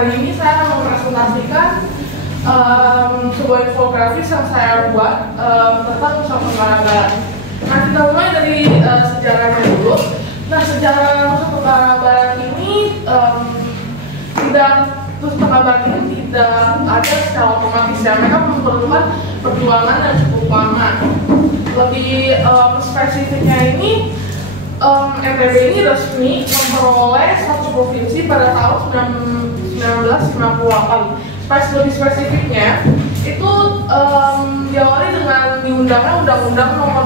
hari ini saya akan mempresentasikan sebuah infografis yang saya buat tentang Nusa Tenggara Barat. Nah, kita mulai dari sejarahnya dulu. Nah, sejarah Nusa Tenggara Barat ini tidak ada secara otomatis ya. Mereka memerlukan perjuangan yang cukup lama. Lebih spesifiknya ini, NTB ini resmi memperoleh status provinsi pada tahun 1998. Lebih spesifiknya itu diawali dengan diundangnya Undang-Undang Nomor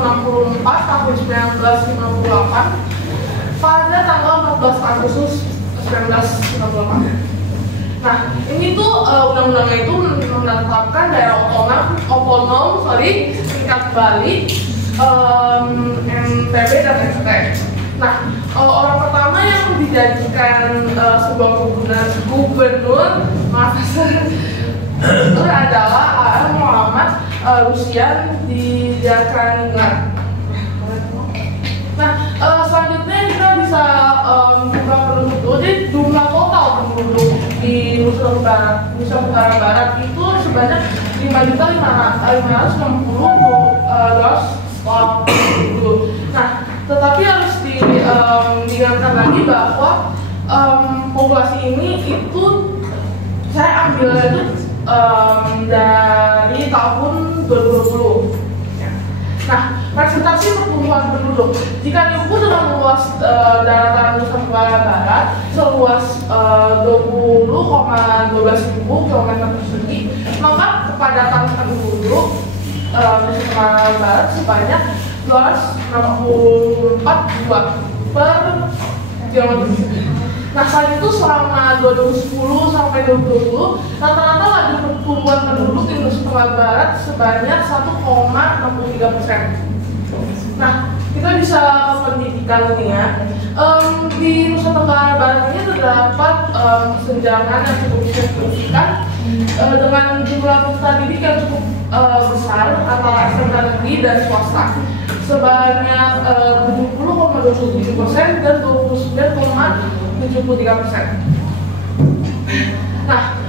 64 Tahun 1958 pada tanggal 14 Agustus 1958. Nah, ini tuh undang-undangnya itu menetapkan daerah otonom tingkat Bali, NTB dan NTT. Nah, orang pertama yang dijadikan sebuah gubernur Makassar itu adalah A.M. Muhammad Rusian di Jakarta. Nah, selanjutnya kita bisa buka penduduk dulu. Jadi jumlah total penduduk di Nusa Tenggara Barat itu sebanyak 5.560. Nah, tetapi harus diingatkan lagi bahwa populasi ini itu saya ambilnya itu dari tahun 2020. Nah, presentasi pertumbuhan penduduk jika diukur dengan luas daratan Nusa Tenggara Barat seluas 20,12.000 km persegi, maka kepadatan penduduk Nusa Tenggara Barat sebanyak 264 jiwa per kilometer persegi. Nah, saat itu selama 2010 sampai 2020, rata-rata laju pertumbuhan penduduk di Nusa Tenggara Barat sebanyak 1,63%. Nah, kita bisa pendidikan ini ya. Di Nusa Tenggara Barat ini terdapat kesenjangan yang cukup signifikan dengan jumlah peserta didik yang cukup besar antara SMK negeri dan swasta sebanyak 70,27% dan 29,73%. Nah,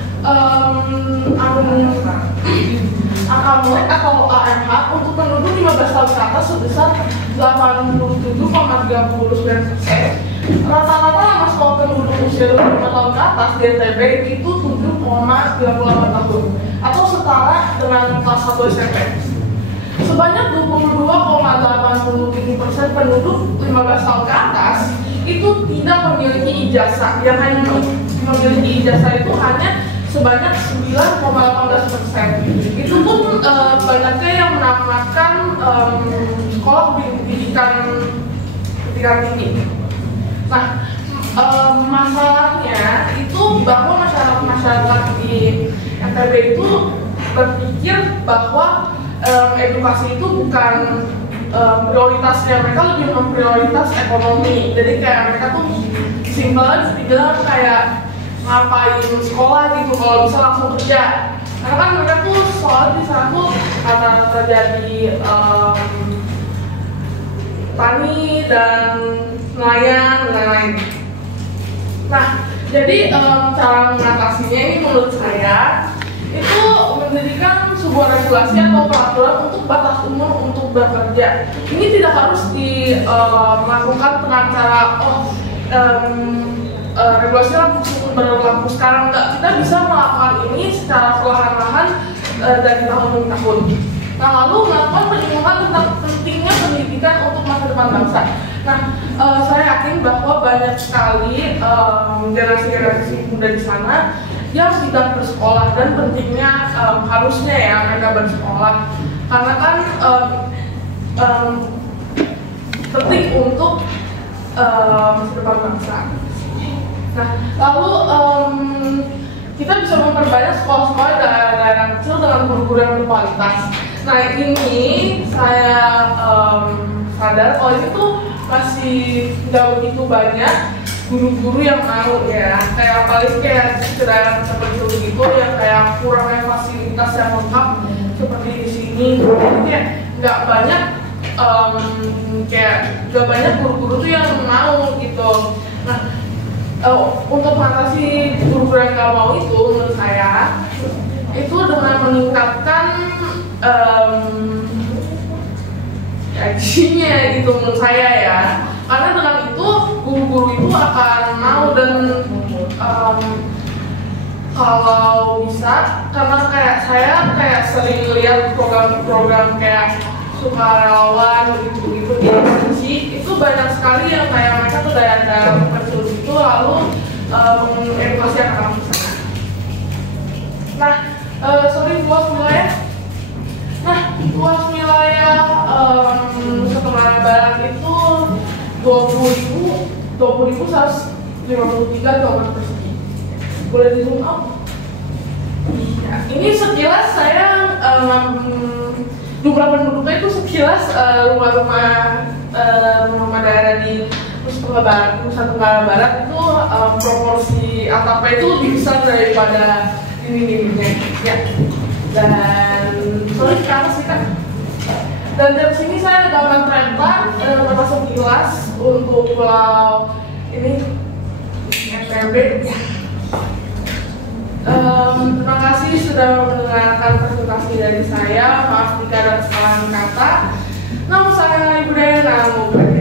angka melek atau AMH untuk penduduk 15 tahun ke atas sebesar 87,39%. Rata-rata nama sekolah penduduk usia 25 tahun ke atas di NTB itu 7,98 tahun atau setara dengan kelas 1 SMP. Sebanyak 22,87% penduduk 15 tahun ke atas itu tidak memiliki ijazah. Yang hanya memiliki ijazah itu hanya sebanyak 9,18%. Itu pun banyaknya yang menamatkan sekolah pendidikan tinggi. Nah, masalahnya itu bahwa masyarakat di NTB itu berpikir bahwa edukasi itu bukan prioritasnya. Mereka lebih memprioritas ekonomi. Jadi kayak mereka tuh simpelnya dibilang kayak ngapain sekolah gitu kalau bisa langsung kerja. Karena kan mereka tuh soal di sana tuh karena terjadi tani dan nelayan dan lain-lain. Nah, jadi cara mengatasinya ini menurut saya itu mendirikan sebuah regulasi atau peraturan untuk batas umur untuk bekerja. Ini tidak harus dilakukan dengan cara regulasi berlaku sekarang, enggak. Kita bisa melakukan ini secara perlahan-lahan dari tahun ke tahun. Nah, lalu melakukan penyuluhan tentang pentingnya pendidikan untuk masa depan bangsa. Nah, saya yakin bahwa banyak sekali generasi-generasi muda di sana yang tidak bersekolah dan pentingnya harusnya ya mereka bersekolah karena kan penting untuk masa depan bangsa. Nah, lalu kita bisa memperbanyak sekolah-sekolah daerah kecil dengan guru-guru yang berkualitas. Nah, ini saya sadar kalau itu tuh masih nggak begitu banyak guru-guru yang mau ya, kayak paling kayak cerita seperti itu gitu, yang kayak kurangnya fasilitas yang lengkap seperti di sini. Jadi kayak nggak banyak guru-guru tuh yang mau gitu. Nah, untuk mengatasi guru-guru yang nggak mau itu, menurut saya itu dengan meningkatkan gajinya gitu, menurut saya ya. Karena dengan itu guru-guru itu akan mau, dan kalau bisa, karena kayak saya sering lihat program-program kayak sukarelawan gitu-gitu di televisi, itu banyak sekali yang kayak mereka tuh dalam pensiun itu lalu mengedukasi anak-anak di sana. Nah, luas wilayah. Nah, luas wilayah Nusa Tenggara Barat itu 20.153 km persegi. Boleh di zoom out? Ya, ini sekilas saya jumlah penduduknya itu sekilas rumah-rumah daerah di Nusa Tenggara Barat itu proporsi atapnya itu lebih besar daripada ini ya. Dan sorry ke atas kita. Dan dari sini saya ada gambar kereta sekilas untuk pulau ini FMB ya. Terima kasih sudah mendengarkan presentasi dari saya. Maaf jika ada kesalahan kata. Nama saya Ibu Dayana.